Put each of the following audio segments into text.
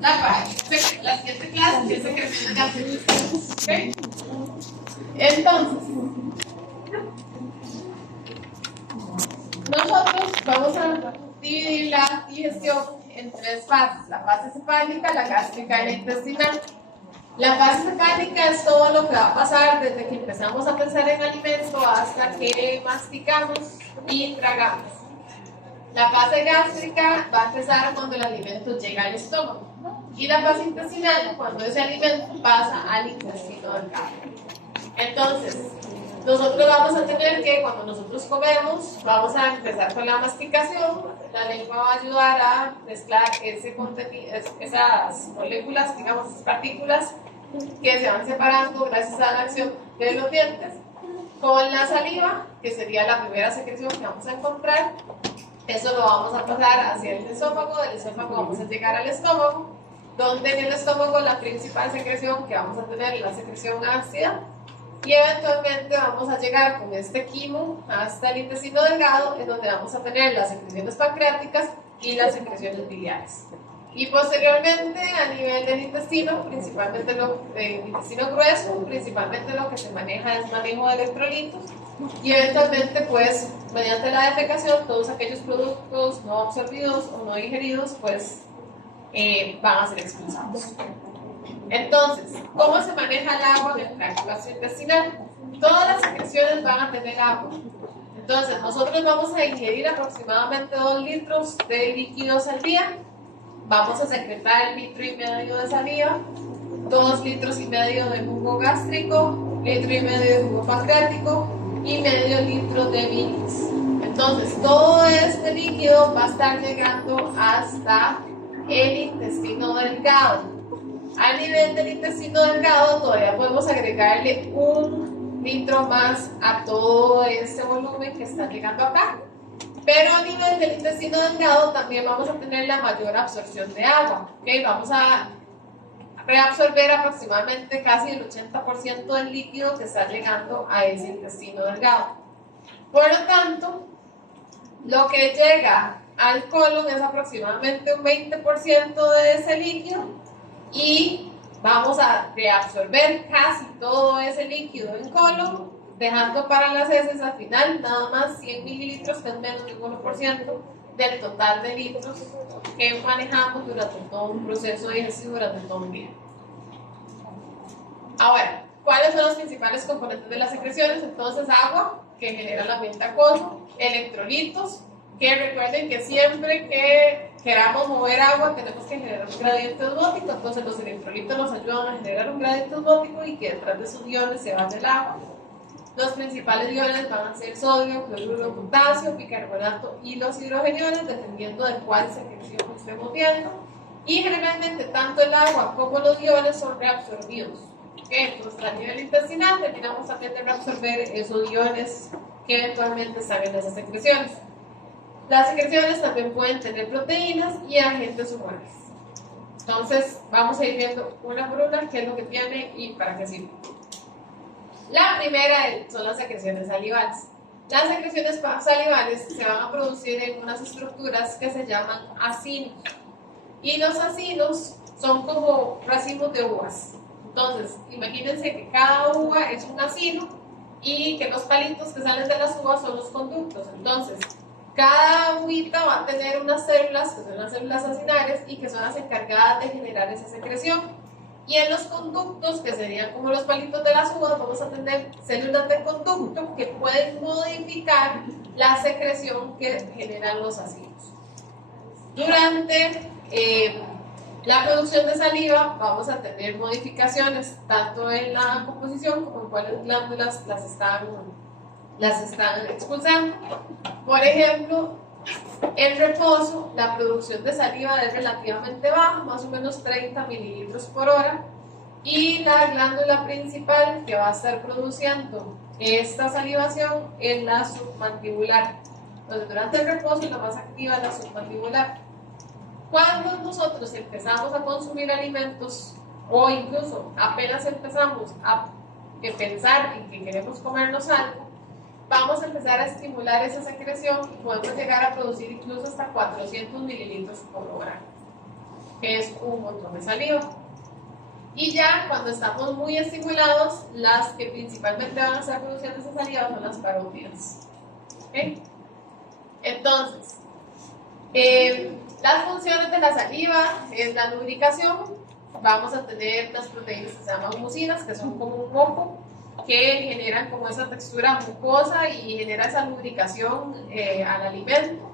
La siguiente clase es secreción gástrica. ¿Okay? Entonces, nosotros vamos a dividir la digestión en tres fases: la fase cefálica, la gástrica y la intestinal. La fase cefálica es todo lo que va a pasar desde que empezamos a pensar en alimento hasta que masticamos y tragamos. La fase gástrica va a empezar cuando el alimento llega al estómago. Y la fase intestinal cuando ese alimento pasa al intestino delgado. Entonces, nosotros vamos a tener que, cuando nosotros comemos, vamos a empezar con la masticación. La lengua va a ayudar a mezclar esas moléculas, digamos, esas partículas que se van separando gracias a la acción de los dientes, con la saliva, que sería la primera secreción que vamos a encontrar. Eso lo vamos a pasar hacia el esófago. Del esófago vamos a llegar al estómago, donde en el estómago la principal secreción que vamos a tener es la secreción ácida, y eventualmente vamos a llegar con este quimo hasta el intestino delgado, en donde vamos a tener las secreciones pancreáticas y las secreciones biliares. Y posteriormente, a nivel del intestino, principalmente el intestino grueso, principalmente lo que se maneja es manejo de electrolitos, y eventualmente, pues, mediante la defecación, todos aquellos productos no absorbidos o no digeridos, pues, van a ser expulsados. Entonces, ¿cómo se maneja el agua en el tracto gastrointestinal? Todas las secreciones van a tener agua. Entonces, nosotros vamos a ingerir aproximadamente 2 litros de líquidos al día. Vamos a secretar 1,5 litros de saliva, 2,5 litros de jugo gástrico, 1,5 litros de jugo pancreático y medio litro de bilis. Entonces, todo este líquido va a estar llegando hasta el intestino delgado. A nivel del intestino delgado todavía podemos agregarle 1 litro más a todo este volumen que está llegando acá. Pero a nivel del intestino delgado también vamos a tener la mayor absorción de agua. ¿Okay? Vamos a reabsorber aproximadamente casi el 80% del líquido que está llegando a ese intestino delgado. Por lo tanto, lo que llega al colon es aproximadamente un 20% de ese líquido, y vamos a reabsorber casi todo ese líquido en colon, dejando para las heces al final nada más 100 mililitros, que es menos del 1% del total de litros que manejamos durante todo un proceso digestivo, durante todo un día. Ahora, ¿cuáles son los principales componentes de las secreciones? Entonces, agua, que genera el ambiente acuoso; electrolitos, que recuerden que siempre que queramos mover agua tenemos que generar un gradiente osmótico. Entonces los electrolitos nos ayudan a generar un gradiente osmótico y que detrás de esos iones se van del agua. Los principales iones van a ser sodio, cloruro, potasio, bicarbonato y los hidrogeniones, dependiendo de cuál secreción estemos viendo. Y generalmente tanto el agua como los iones son reabsorbidos. Entonces, a nivel intestinal terminamos también de reabsorber esos iones que eventualmente están en esas secreciones. Las secreciones también pueden tener proteínas y agentes humanos. Entonces, vamos a ir viendo una por una qué es lo que tiene y para qué sirve. La primera son las secreciones salivales. Las secreciones salivales se van a producir en unas estructuras que se llaman acinos. Y los acinos son como racimos de uvas. Entonces, imagínense que cada uva es un acino y que los palitos que salen de las uvas son los conductos. Entonces, cada uvita va a tener unas células, que son las células acinales, y que son las encargadas de generar esa secreción. Y en los conductos, que serían como los palitos de las uvas, vamos a tener células de conducto que pueden modificar la secreción que generan los acinos. Durante la producción de saliva vamos a tener modificaciones tanto en la composición como en cuáles glándulas las están expulsando. Por ejemplo, en reposo la producción de saliva es relativamente baja, más o menos 30 mililitros por hora, y la glándula principal que va a estar produciendo esta salivación es la submandibular. Entonces, durante el reposo la más activa es la submandibular. Cuando nosotros empezamos a consumir alimentos, o incluso apenas empezamos a pensar en que queremos comernos algo, vamos a empezar a estimular esa secreción y podemos llegar a producir incluso hasta 400 mililitros por hora. que es un montón de saliva. Y ya cuando estamos muy estimulados, las que principalmente van a estar produciendo esa saliva son las parótidas. ¿Okay? Entonces, las funciones de la saliva es la lubricación. Vamos a tener unas proteínas que se llaman mucinas, que son como un moco, que generan como esa textura mucosa y genera esa lubricación al alimento.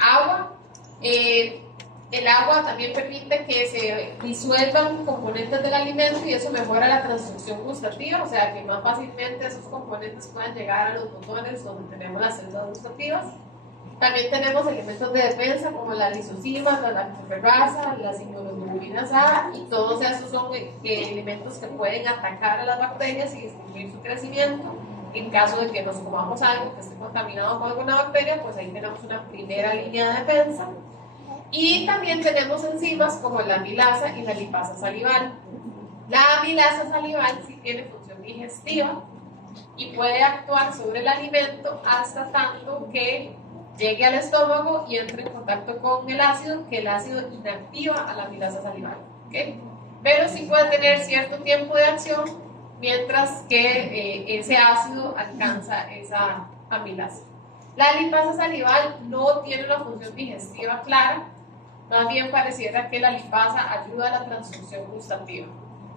Agua. El agua también permite que se disuelvan componentes del alimento y eso mejora la transducción gustativa, o sea que más fácilmente esos componentes puedan llegar a los botones donde tenemos las células gustativas. También tenemos elementos de defensa como la lisocimas, la lactoferrasa, las inmunoglobulinas A, y todos esos son elementos que pueden atacar a las bacterias y disminuir su crecimiento. En caso de que nos comamos algo que esté contaminado con alguna bacteria, pues ahí tenemos una primera línea de defensa. Y también tenemos enzimas como la amilasa y la lipasa salival. La amilasa salival sí tiene función digestiva y puede actuar sobre el alimento hasta tanto que llegue al estómago y entre en contacto con el ácido, que el ácido inactiva a la amilasa salival. ¿Okay? Pero sí puede tener cierto tiempo de acción mientras que ese ácido alcanza esa amilasa. La lipasa salival no tiene una función digestiva clara, más bien pareciera que la lipasa ayuda a la transducción gustativa,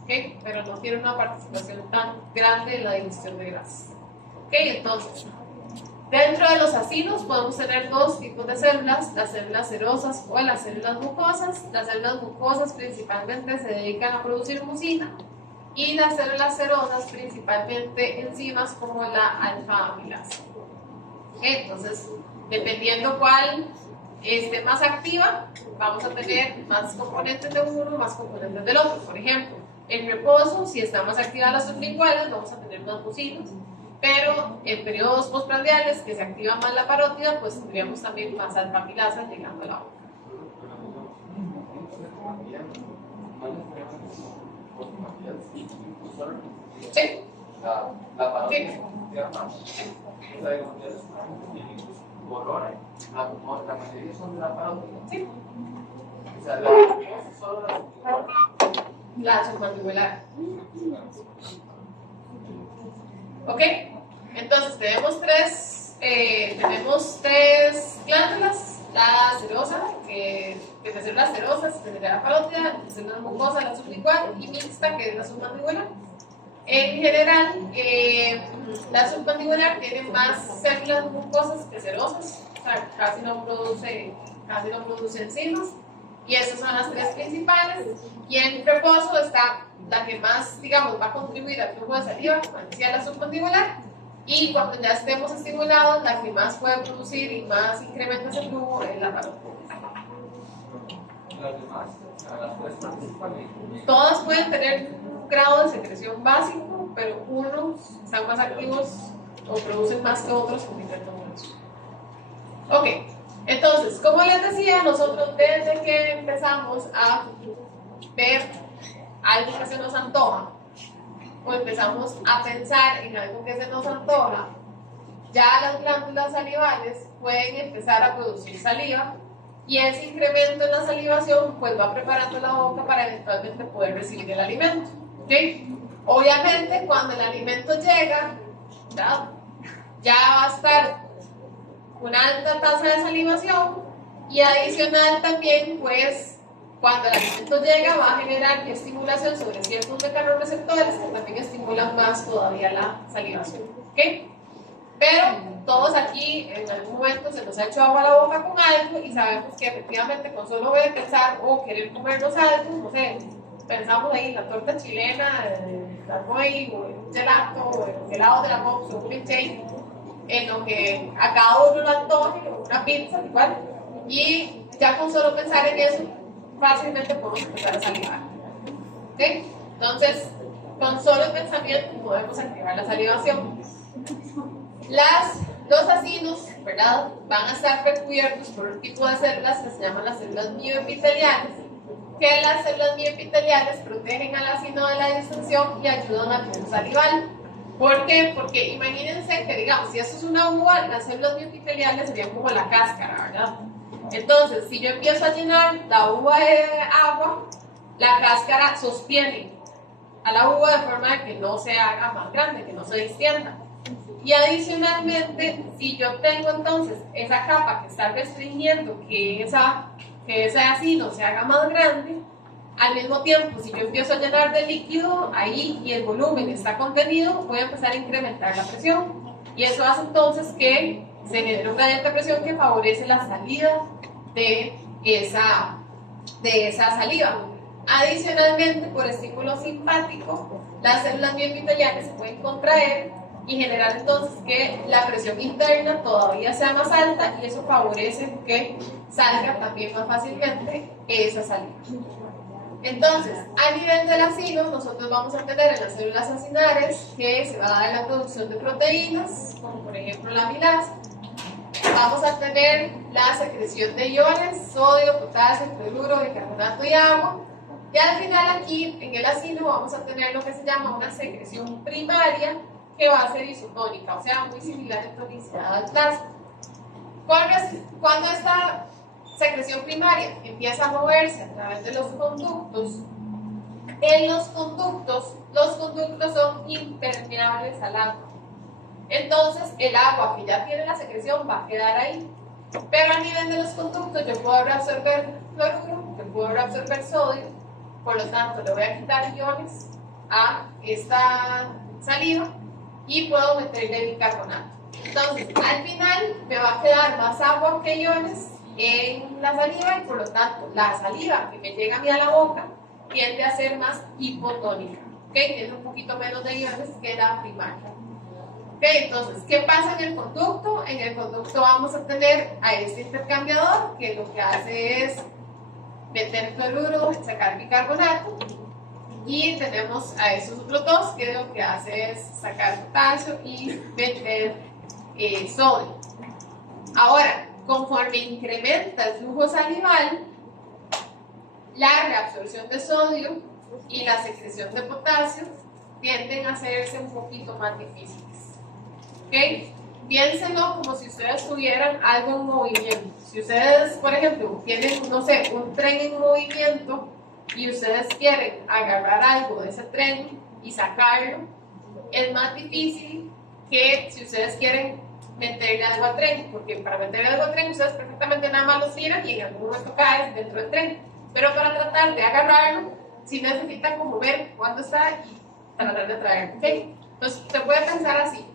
¿okay? Pero no tiene una participación tan grande en la digestión de grasas. ¿Okay? Entonces, dentro de los acinos podemos tener dos tipos de células, las células serosas o las células mucosas. Las células mucosas principalmente se dedican a producir mucina y las células serosas principalmente enzimas como la alfa-amilasa. ¿Okay? Entonces, dependiendo cuál esté más activa, vamos a tener más componentes de uno, más componentes del otro. Por ejemplo, en reposo, si está más activa las sublinguales, vamos a tener más mucinos, pero en periodos postprandiales, que se activa más la parótida, pues tendríamos también más alfa-amilasa llegando a la boca. ¿Sí? La parótida. La mayoría son de la parótida. Sí. O sea, solo La submandibular. ¿Ok? Entonces tenemos tres glándulas. La serosa, que es la célula serosa, se tendrá la parótida, la célula mucosa, la sublingual, y mixta, que es la submandibular. En general, la submandibular tiene más células mucosas que serosas, o sea, casi no produce enzimas, y esas son las tres principales. Y en reposo está la que más, digamos, va a contribuir al flujo de saliva, como decía, la submandibular, y cuando ya estemos estimulados, la que más puede producir y más incrementa ese flujo es la parótida. las demás, las tres principales. Todas pueden tener un grado de secreción básico, pero unos están más activos o producen más que otros con diferentes números. Ok, entonces, como les decía, nosotros desde que empezamos a ver algo que se nos antoja, o empezamos a pensar en algo que se nos antoja, ya las glándulas salivales pueden empezar a producir saliva, y ese incremento en la salivación pues va preparando la boca para eventualmente poder recibir el alimento. ¿Okay? Obviamente cuando el alimento llega, ya va a estar una alta tasa de salivación, y adicional también pues cuando el alimento llega va a generar estimulación sobre ciertos mecanorreceptores que también estimulan más todavía la salivación. ¿Okay? Pero todos aquí en algún momento se nos ha hecho agua a la boca con algo y sabemos que efectivamente con solo ver, pensar o querer comernos algo, no sé, pensamos ahí en la torta chilena, la Roy, o el gelato, o el helado de la Mops, o un milkshake, en lo que a cada uno lo antoje, o una pizza, igual, y ya con solo pensar en eso, fácilmente podemos empezar a salivar. ¿Okay? Entonces, con solo el pensamiento podemos activar la salivación. Los acinos, ¿verdad?, van a estar recubiertos por un tipo de células que se llaman las células mioepiteliales, que las células mioepiteliales protegen al acino de la distensión y ayudan al flujo salival. ¿Por qué? Porque imagínense que, digamos, si esto es una uva, las células mioepiteliales serían como la cáscara, ¿verdad? Entonces, si yo empiezo a llenar la uva de agua, la cáscara sostiene a la uva de forma que no se haga más grande, que no se distienda. Y adicionalmente, si yo tengo entonces esa capa que está restringiendo que ese ácido se haga más grande, al mismo tiempo, si yo empiezo a llenar de líquido ahí y el volumen está contenido, voy a empezar a incrementar la presión. Y eso hace entonces que se genere una alta presión que favorece la salida de esa saliva. Adicionalmente, por estímulo simpático, las células bien vitalianas se pueden contraer y generar entonces que la presión interna todavía sea más alta, y eso favorece que salga también más fácilmente esa saliva. Entonces, a nivel del acino, nosotros vamos a tener en las células acinares que se va a dar la producción de proteínas, como por ejemplo la amilasa. Vamos a tener la secreción de iones, sodio, potasio, cloruro, bicarbonato y agua. Y al final aquí, en el acino, vamos a tener lo que se llama una secreción primaria, que va a ser isotónica, o sea, muy similar en tonicidad al plasma. Cuando esta secreción primaria empieza a moverse a través de los conductos, en los conductos son impermeables al agua. Entonces, el agua que ya tiene la secreción va a quedar ahí. Pero a nivel de los conductos, yo puedo reabsorber cloruro, yo puedo reabsorber sodio, por lo tanto, le voy a quitar iones a esta saliva y puedo meterle bicarbonato. Entonces, al final me va a quedar más agua que iones en la saliva, y por lo tanto, la saliva que me llega a mí a la boca tiende a ser más hipotónica. ¿Okay? Tiene un poquito menos de iones que la primaria. ¿Okay? Entonces, ¿qué pasa en el conducto? En el conducto vamos a tener a este intercambiador que lo que hace es meter cloruro, sacar bicarbonato, y tenemos a esos otros dos que lo que hace es sacar potasio y meter sodio. Ahora, conforme incrementa el flujo salival, la reabsorción de sodio y la secreción de potasio tienden a hacerse un poquito más difíciles. ¿Okay? Piénsenlo como si ustedes tuvieran algo en movimiento. Si ustedes, por ejemplo, tienen, no sé, un tren en movimiento y ustedes quieren agarrar algo de ese tren y sacarlo, es más difícil que si ustedes quieren meterle algo al tren, porque para meterle algo al tren ustedes perfectamente nada más lo tiran y en algún momento cae dentro del tren. Pero para tratar de agarrarlo, sí necesitan como ver cuándo está y tratar de traerlo. ¿Okay? Entonces, se puede pensar así.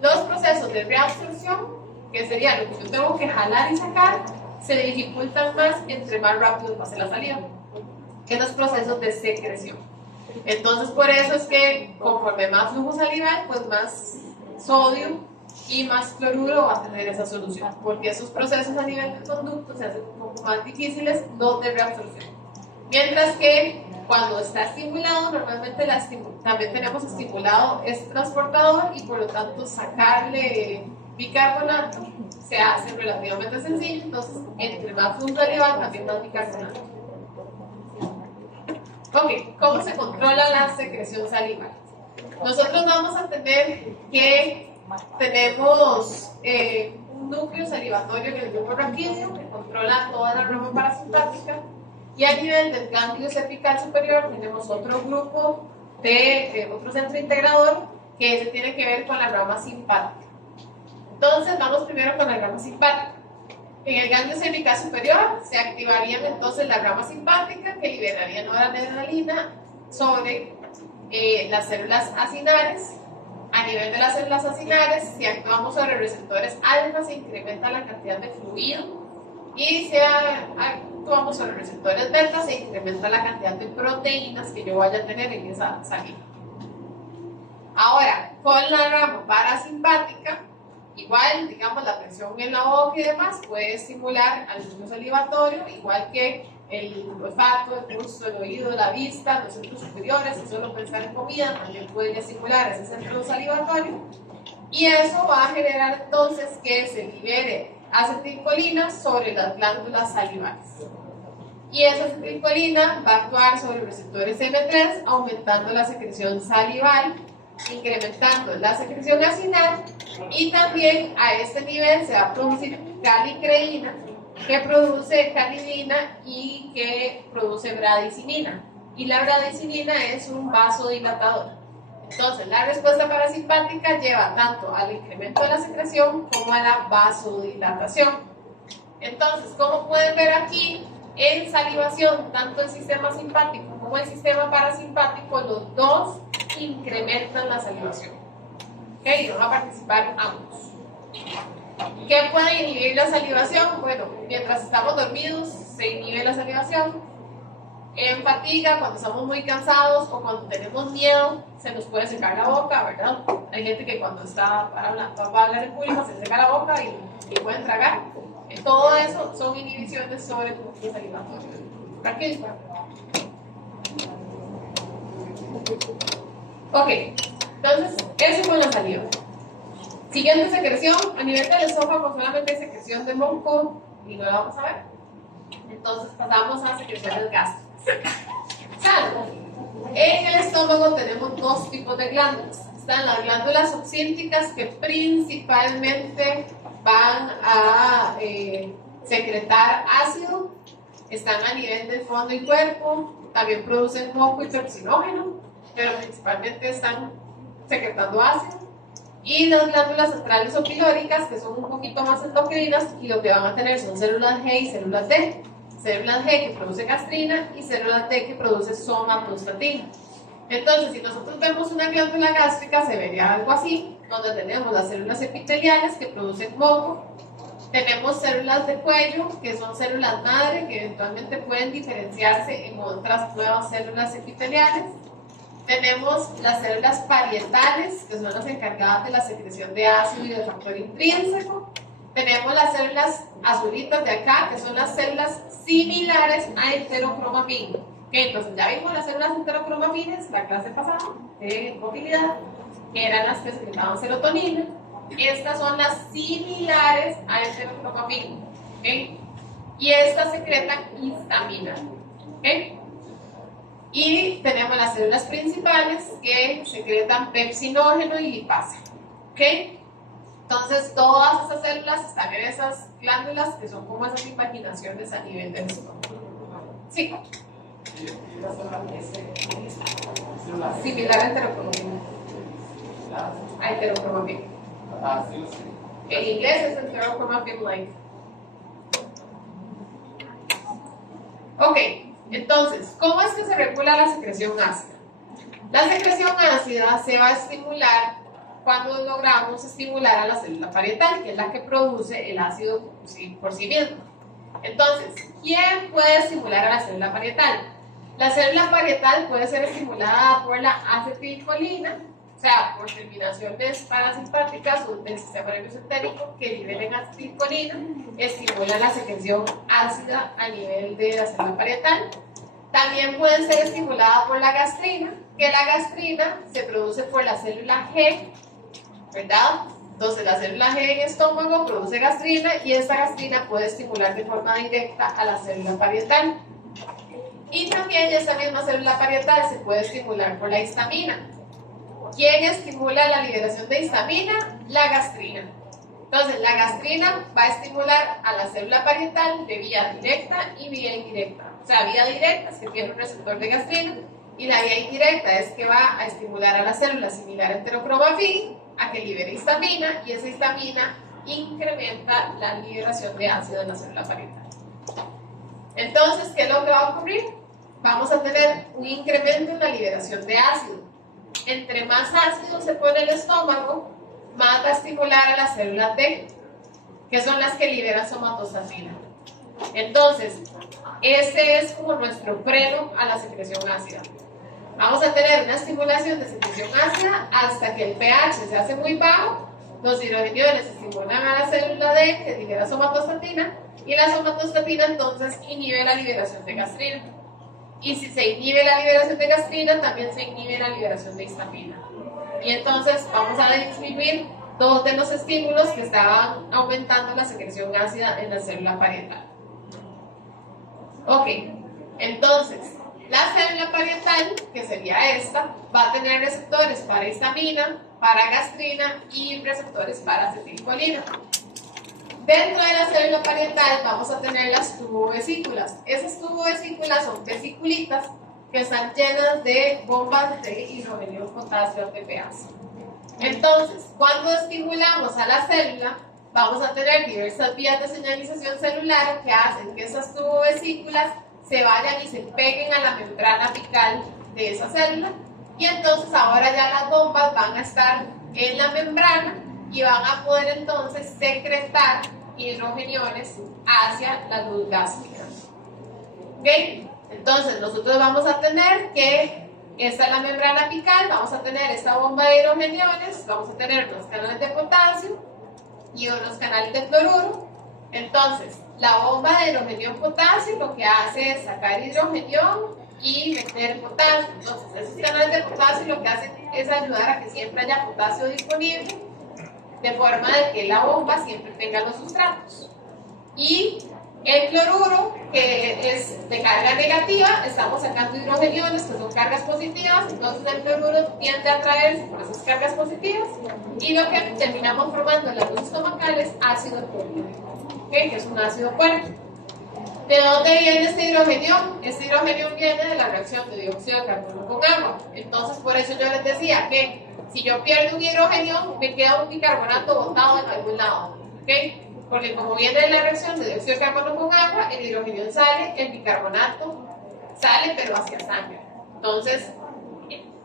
Los procesos de reabsorción, que sería lo que yo tengo que jalar y sacar, se dificultan más entre más rápido pase la saliva que los procesos de secreción. Entonces, por eso es que conforme más flujo salival, pues más sodio y más cloruro va a tener esa solución, porque esos procesos a nivel del conducto se hacen un poco más difíciles, no de reabsorción. Mientras que cuando está estimulado, normalmente también tenemos estimulado este transportador, y por lo tanto sacarle bicarbonato se hace relativamente sencillo. Entonces, entre más flujo salival, también más bicarbonato. Ok, ¿cómo se controla la secreción salival? Nosotros vamos a tener que tenemos un núcleo salivatorio en el grupo raquídeo que controla toda la rama parasimpática, y a nivel del ganglio cervical superior tenemos otro grupo de otro centro integrador que se tiene que ver con la rama simpática. Entonces vamos primero con la rama simpática. En el ganglio cervical superior se activaría entonces la rama simpática, que liberaría noradrenalina sobre las células acinares. A nivel de las células acinares, si actuamos sobre receptores alfa, se incrementa la cantidad de fluido, y si actuamos sobre receptores beta, se incrementa la cantidad de proteínas que yo vaya a tener en esa saliva. Ahora, con la rama parasimpática, igual, digamos, la presión en la boca y demás puede estimular al núcleo salivatorio, igual que el olfato, el gusto, el oído, la vista, los centros superiores, si solo pensar en comida, también pueden estimular ese centro salivatorio, y eso va a generar entonces que se libere acetilcolina sobre las glándulas salivales. Y esa acetilcolina va a actuar sobre los receptores M3, aumentando la secreción salival, incrementando la secreción acinal, y también a este nivel se va a producir calicreína, que produce canidina y que produce bradicimina. Y la bradicimina es un vasodilatador. Entonces, la respuesta parasimpática lleva tanto al incremento de la secreción como a la vasodilatación. Entonces, como pueden ver aquí, en salivación, tanto el sistema simpático como el sistema parasimpático, los dos incrementan la salivación. ¿Ok? Y van a participar ambos. ¿Qué puede inhibir la salivación? Bueno, mientras estamos dormidos se inhibe la salivación. En fatiga, cuando estamos muy cansados o cuando tenemos miedo, se nos puede secar la boca, ¿verdad? Hay gente que cuando está para hablar en público se seca la boca y pueden tragar. Todo eso son inhibiciones sobre el conducto salivatorio. Tranquilo. Ok, entonces, eso con la saliva. Siguiente secreción, a nivel del esófago solamente hay secreción de moco y no la vamos a ver. Entonces pasamos a secreciones gástricas. En el estómago tenemos dos tipos de glándulas. Están las glándulas oxínticas que principalmente van a secretar ácido, están a nivel del fondo y cuerpo, también producen moco y pepsinógeno, pero principalmente están secretando ácido. Y las glándulas centrales o pilóricas, que son un poquito más endocrinas, y lo que van a tener son células G y células D. Células G que produce gastrina y células D que produce somatostatina. Entonces, si nosotros vemos una glándula gástrica, se vería algo así, donde tenemos las células epiteliales que producen moco, tenemos células de cuello, que son células madre, que eventualmente pueden diferenciarse en otras nuevas células epiteliales. Tenemos las células parietales, que son las encargadas de la secreción de ácido y de factor intrínseco. Tenemos las células azulitas de acá, que son las células similares a enterocromafín. Entonces ya vimos las células enterocromafines, la clase pasada, de motilidad, que eran las que secretaban serotonina. Estas son las similares a enterocromafín. Y estas secretan histamina. Y tenemos las células principales que secretan pepsinógeno y lipasa. Entonces, todas esas células están en esas glándulas que son como esas impaginaciones a nivel del estómago. Sí. Similar a enterocromafín. A enterocromafín. En inglés es enterocromafín-like. Ok. Entonces, ¿cómo es que se regula la secreción ácida? La secreción ácida se va a estimular cuando logramos estimular a la célula parietal, que es la que produce el ácido por sí mismo. Entonces, ¿quién puede estimular a la célula parietal? La célula parietal puede ser estimulada por la acetilcolina, o sea, por terminaciones parasimpáticas o del sistema nervioso entérico que liberen acetilcolina, estimulan la secreción ácida a nivel de la célula parietal. También pueden ser estimuladas por la gastrina, que la gastrina se produce por la célula G, ¿verdad? Entonces la célula G en estómago produce gastrina y esta gastrina puede estimular de forma directa a la célula parietal. Y también esa misma célula parietal se puede estimular por la histamina. ¿Quién estimula la liberación de histamina? La gastrina. Entonces, la gastrina va a estimular a la célula parietal de vía directa y vía indirecta. O sea, vía directa es que tiene un receptor de gastrina y la vía indirecta es que va a estimular a la célula similar a enterocromafín a que libere histamina y esa histamina incrementa la liberación de ácido en la célula parietal. Entonces, ¿qué es lo que va a ocurrir? Vamos a tener un incremento en la liberación de ácido. Entre más ácido se pone el estómago, más va a estimular a las células T, que son las que liberan somatostatina. Entonces, este es como nuestro freno a la secreción ácida. Vamos a tener una estimulación de secreción ácida hasta que el pH se hace muy bajo. Los hidrogeniones estimulan a la célula D, que libera somatostatina, y la somatostatina entonces inhibe la liberación de gastrina. Y si se inhibe la liberación de gastrina, también se inhibe la liberación de histamina. Y entonces vamos a disminuir dos de los estímulos que estaban aumentando la secreción ácida en la célula parietal. Ok, entonces la célula parietal, que sería esta, va a tener receptores para histamina, para gastrina y receptores para acetilcolina. Dentro de la célula parietal vamos a tener las tubovesículas. Esas tubovesículas son vesiculitas que están llenas de bombas de hidrógeno, potasio, ATPase. Entonces, cuando estimulamos a la célula, vamos a tener diversas vías de señalización celular que hacen que esas tubovesículas se vayan y se peguen a la membrana apical de esa célula, y entonces ahora ya las bombas van a estar en la membrana y van a poder entonces secretar hidrogeniones hacia la luz gástrica. ¿Ok? Entonces nosotros vamos a tener que esta es la membrana apical, vamos a tener esta bomba de hidrogeniones, vamos a tener unos canales de potasio y unos canales de cloruro. Entonces, la bomba de hidrogenión potasio lo que hace es sacar hidrogenión y meter potasio. Entonces, esos canales de potasio lo que hacen es ayudar a que siempre haya potasio disponible, de forma de que la bomba siempre tenga los sustratos. Y el cloruro, que es de carga negativa, estamos sacando hidrogeniones que son cargas positivas, entonces el cloruro tiende a atraerse por esas cargas positivas, y lo que terminamos formando en las luz estomacal es ácido clorhídrico, ¿okay? Que es un ácido fuerte. ¿De dónde viene este hidrogenión? Este hidrogenión viene de la reacción de dióxido de carbono con agua. Entonces, por eso yo les decía que si yo pierdo un hidrogenión, me queda un bicarbonato botado en algún lado, ¿ok? Porque como viene de la reacción de dióxido de carbono con agua, el hidrogenión sale, el bicarbonato sale, pero hacia sangre. Entonces,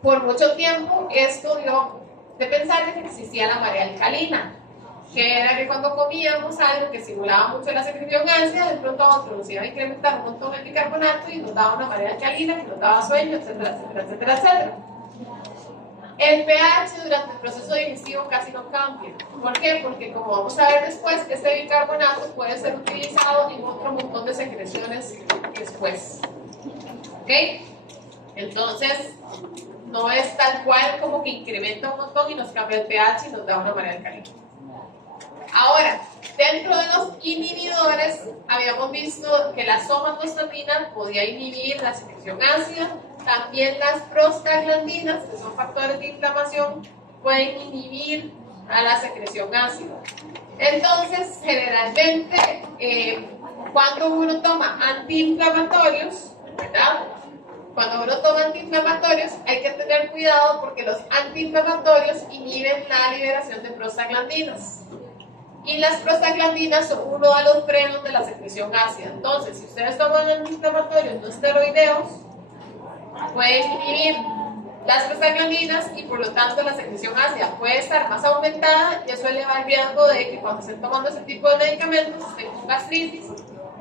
por mucho tiempo, esto dio de pensar que existía la marea alcalina, que era que cuando comíamos algo que simulaba mucho la secreción ácida, de pronto a otro nos iba a incrementar un montón el bicarbonato y nos daba una marea alcalina que nos daba sueño, etcétera, etcétera, etcétera, etcétera. El pH durante el proceso digestivo casi no cambia. ¿Por qué? Porque como vamos a ver después, este bicarbonato puede ser utilizado en otro montón de secreciones después. ¿Ok? Entonces, no es tal cual como que incrementa un montón y nos cambia el pH y nos da una marea alcalina. Ahora, dentro de los inhibidores, habíamos visto que la somatostatina podía inhibir la secreción ácida. También las prostaglandinas, que son factores de inflamación, pueden inhibir a la secreción ácida. Entonces, generalmente, cuando uno toma antiinflamatorios, ¿verdad? Cuando uno toma antiinflamatorios, hay que tener cuidado porque los antiinflamatorios inhiben la liberación de prostaglandinas. Y las prostaglandinas son uno de los frenos de la secreción ácida. Entonces, si ustedes toman antiinflamatorios no esteroideos, pueden inhibir las prostaglandinas y por lo tanto la secreción ácida puede estar más aumentada, y eso eleva el riesgo de que cuando estén tomando ese tipo de medicamentos estén con gastritis,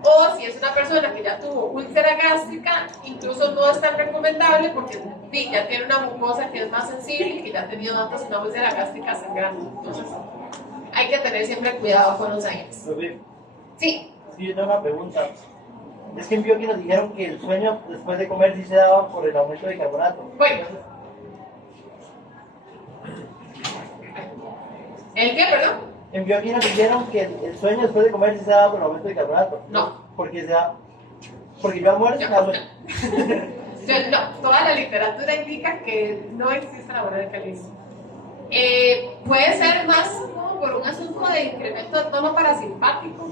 o si es una persona que ya tuvo úlcera gástrica, incluso no es tan recomendable porque ya tiene una mucosa que es más sensible y que ya ha tenido antes una úlcera gástrica sangrante. Entonces hay que tener siempre cuidado con los AINES. Sí. Sí, yo tengo una pregunta. Es que en Bioqui nos dijeron que el sueño después de comer sí se daba por el aumento de carbonato. Bueno. ¿El qué, perdón? En Bioqui nos dijeron que el sueño después de comer sí se daba por el aumento de carbonato. No. Porque yo almuerzo. No, toda la literatura indica que no existe la marea alcalina. Puede ser más como por un asunto de incremento de tono parasimpático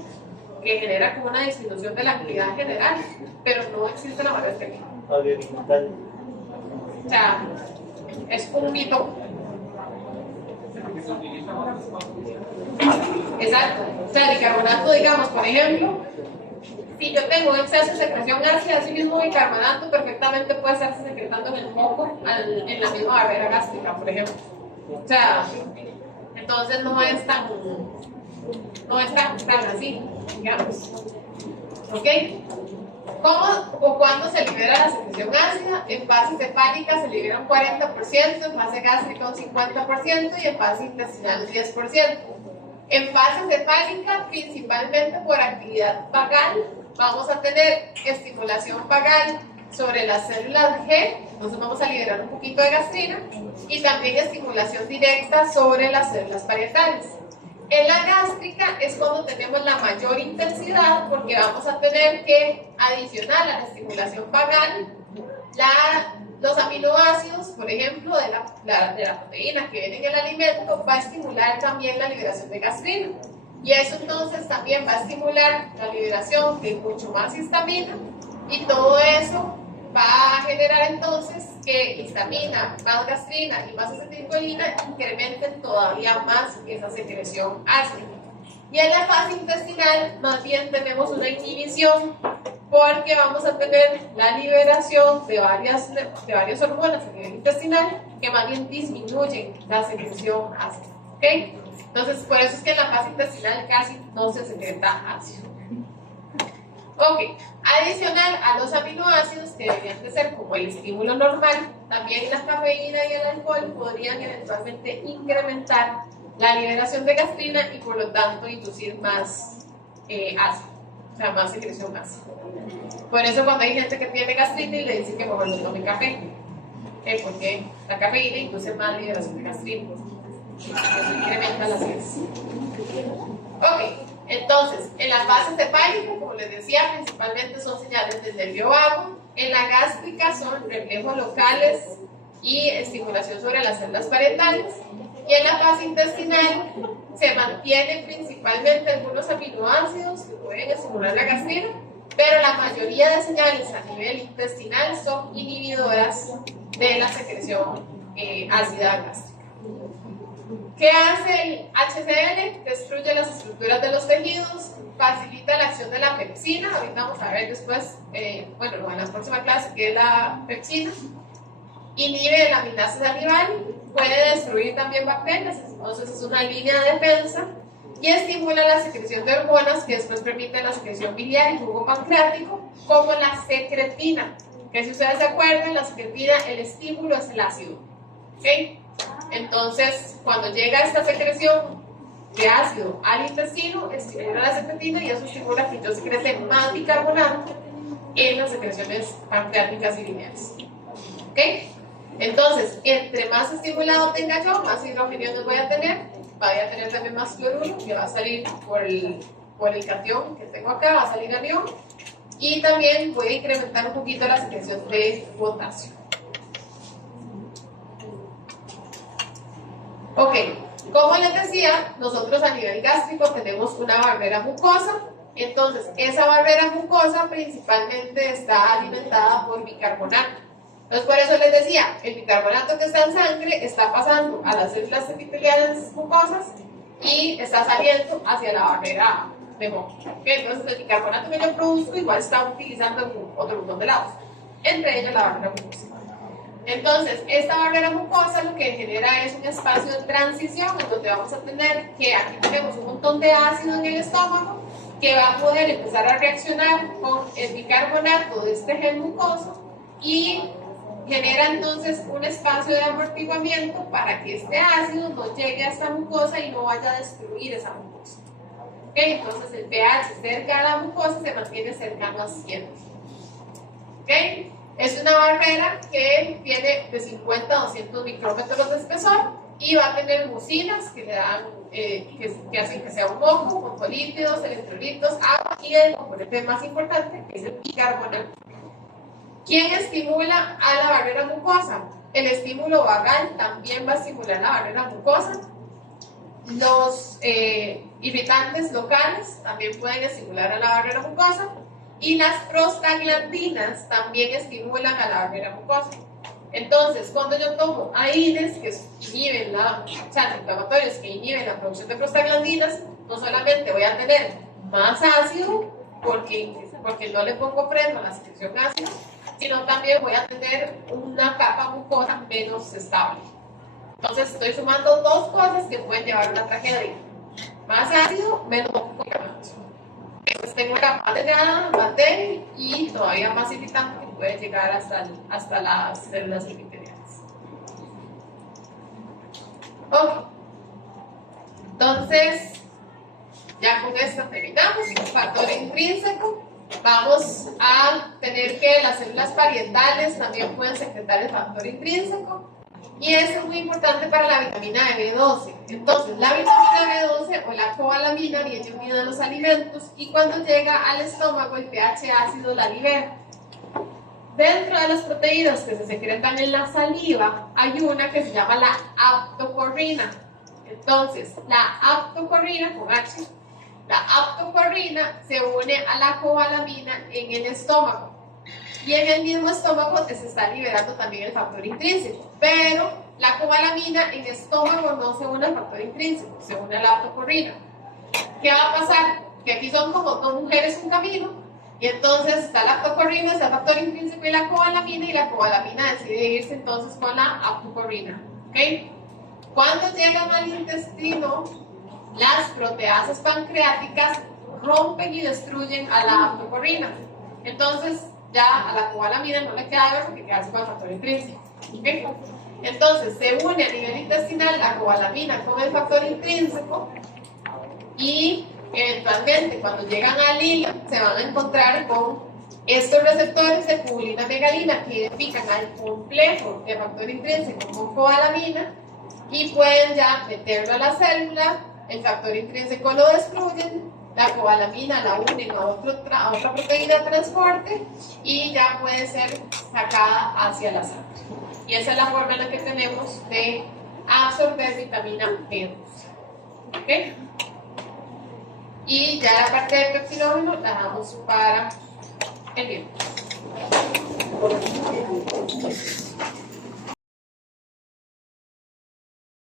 que genera como una disminución de la actividad general, pero no existe la marea alcalina. O sea, es un mito. Exacto. O sea, el bicarbonato, digamos, por ejemplo, si yo tengo un exceso de secreción ácida, así mismo bicarbonato perfectamente puede estarse secretando en el moco, en la misma barrera gástrica, por ejemplo. O sea, entonces no es tan así, digamos. ¿Ok? ¿Cómo o cuándo se libera la secreción ácida? En fase cefálica se libera un 40%, en fase gástrica un 50% y en fase intestinal un 10%. En fase cefálica, principalmente por actividad vagal, vamos a tener estimulación vagal sobre las células G, entonces vamos a liberar un poquito de gastrina, y también estimulación directa sobre las células parietales. En la gástrica es cuando tenemos la mayor intensidad, porque vamos a tener que adicionar a la estimulación vagal los aminoácidos, por ejemplo, de la proteína que viene en el alimento, va a estimular también la liberación de gastrina. Y eso entonces también va a estimular la liberación de mucho más histamina, y todo eso va a generar entonces que histamina, más gastrina y más acetilcolina incrementen todavía más esa secreción ácida. Y en la fase intestinal más bien tenemos una inhibición, porque vamos a tener la liberación de varias hormonas a nivel intestinal que más bien disminuyen la secreción ácida. ¿Okay? Entonces, por eso es que en la fase intestinal casi no se secreta ácido. Ok, adicional a los aminoácidos, que deberían de ser como el estímulo normal, también la cafeína y el alcohol podrían eventualmente incrementar la liberación de gastrina y por lo tanto inducir más ácido, o sea, más secreción ácida. Por eso cuando hay gente que tiene gastritis le dicen que mejor no tome café, porque la cafeína induce más liberación de gastrina. Eso incrementa la acidez. Ok, entonces, en la fase cefálica, como les decía, principalmente son señales del nervio vago. En la gástrica son reflejos locales y estimulación sobre las células parietales. Y en la fase intestinal se mantienen principalmente algunos aminoácidos que pueden estimular la gastrina, pero la mayoría de señales a nivel intestinal son inhibidoras de la secreción ácida gástrica. ¿Qué hace el HCl? Destruye las estructuras de los tejidos, facilita la acción de la pepsina. Ahorita vamos a ver después, bueno, en la próxima clase, qué es la pepsina. Inhibe la aminasa salival, puede destruir también bacterias, entonces es una línea de defensa. Y estimula la secreción de hormonas que después permiten la secreción biliar y jugo pancreático, como la secretina. Que si ustedes se acuerdan, la secretina, el estímulo es el ácido. ¿Okay? Entonces, cuando llega esta secreción de ácido al intestino, estimula la secretina y eso estimula que yo secrete más bicarbonato en las secreciones pancreáticas y biliares. ¿Ok? Entonces, entre más estimulado tenga yo, más hidrogenios voy a tener también más cloruro, que va a salir por el cation que tengo acá, va a salir anión, y también voy a incrementar un poquito la secreción de potasio. Ok, como les decía, nosotros a nivel gástrico tenemos una barrera mucosa. Entonces, esa barrera mucosa principalmente está alimentada por bicarbonato. Entonces, por eso les decía, el bicarbonato que está en sangre está pasando a las células epiteliales mucosas y está saliendo hacia la barrera de moco. ¿Okay? Entonces, el bicarbonato que yo produzco igual está utilizando otro montón de lados, entre ellos la barrera mucosa. Entonces, esta barrera mucosa lo que genera es un espacio de transición en donde vamos a tener que aquí tenemos un montón de ácido en el estómago que va a poder empezar a reaccionar con el bicarbonato de este gel mucoso y genera entonces un espacio de amortiguamiento para que este ácido no llegue a esta mucosa y no vaya a destruir esa mucosa. ¿Okay? Entonces, el pH cerca a la mucosa se mantiene cercano a 100. ¿Okay? Es una barrera que tiene de 50 a 200 micrómetros de espesor y va a tener mucinas que le dan, que hacen que sea un moco, fosfolípidos, electrolitos, agua y el componente más importante que es el bicarbonato. ¿Quién estimula a la barrera mucosa? El estímulo vagal también va a estimular la barrera mucosa. Los irritantes locales también pueden estimular a la barrera mucosa. Y las prostaglandinas también estimulan a la barrera mucosa. Entonces, cuando yo tomo AINES, que inhiben antiinflamatorios que inhiben la producción de prostaglandinas, no solamente voy a tener más ácido, porque no le pongo freno a la secreción ácida, sino también voy a tener una capa mucosa menos estable. Entonces, estoy sumando dos cosas que pueden llevar a una tragedia: más ácido, menos bicarbonato. Entonces tengo una capa delgada, más débil y todavía más irritante que puede llegar hasta las células epiteliales. Ok. Entonces, ya con esto terminamos. Factor intrínseco. Vamos a tener que las células parietales también pueden secretar el factor intrínseco. Y eso es muy importante para la vitamina B12. Entonces, la vitamina B12 o la cobalamina viene unida a los alimentos y cuando llega al estómago el pH ácido la libera. Dentro de las proteínas que se secretan en la saliva hay una que se llama la aptocorrina. Entonces, la aptocorrina con H La aptocorrina se une a la cobalamina en el estómago. Y en el mismo estómago se está liberando también el factor intrínseco. Pero la cobalamina en estómago no se une al factor intrínseco, se une a la aptocorrina. ¿Qué va a pasar? Que aquí son como dos mujeres un camino. Y entonces está la aptocorrina, está el factor intrínseco y la cobalamina. Y la cobalamina decide irse entonces con la aptocorrina. ¿Okay? Cuando llegan al intestino, las proteasas pancreáticas rompen y destruyen a la aptocorrina. Entonces, ya a la cobalamina no le queda ver porque queda con el factor intrínseco. ¿Okay? Entonces, se une a nivel intestinal la cobalamina con el factor intrínseco y eventualmente cuando llegan al hilo se van a encontrar con estos receptores de purina megalina que identifican al complejo de factor intrínseco con cobalamina y pueden ya meterlo a la célula, el factor intrínseco lo destruyen, la cobalamina la unen a otra proteína de transporte y ya puede ser sacada hacia la sangre. Y esa es la forma en la que tenemos de absorber vitamina B12. ¿Okay? Y ya la parte del pepsinógeno la damos para el bien.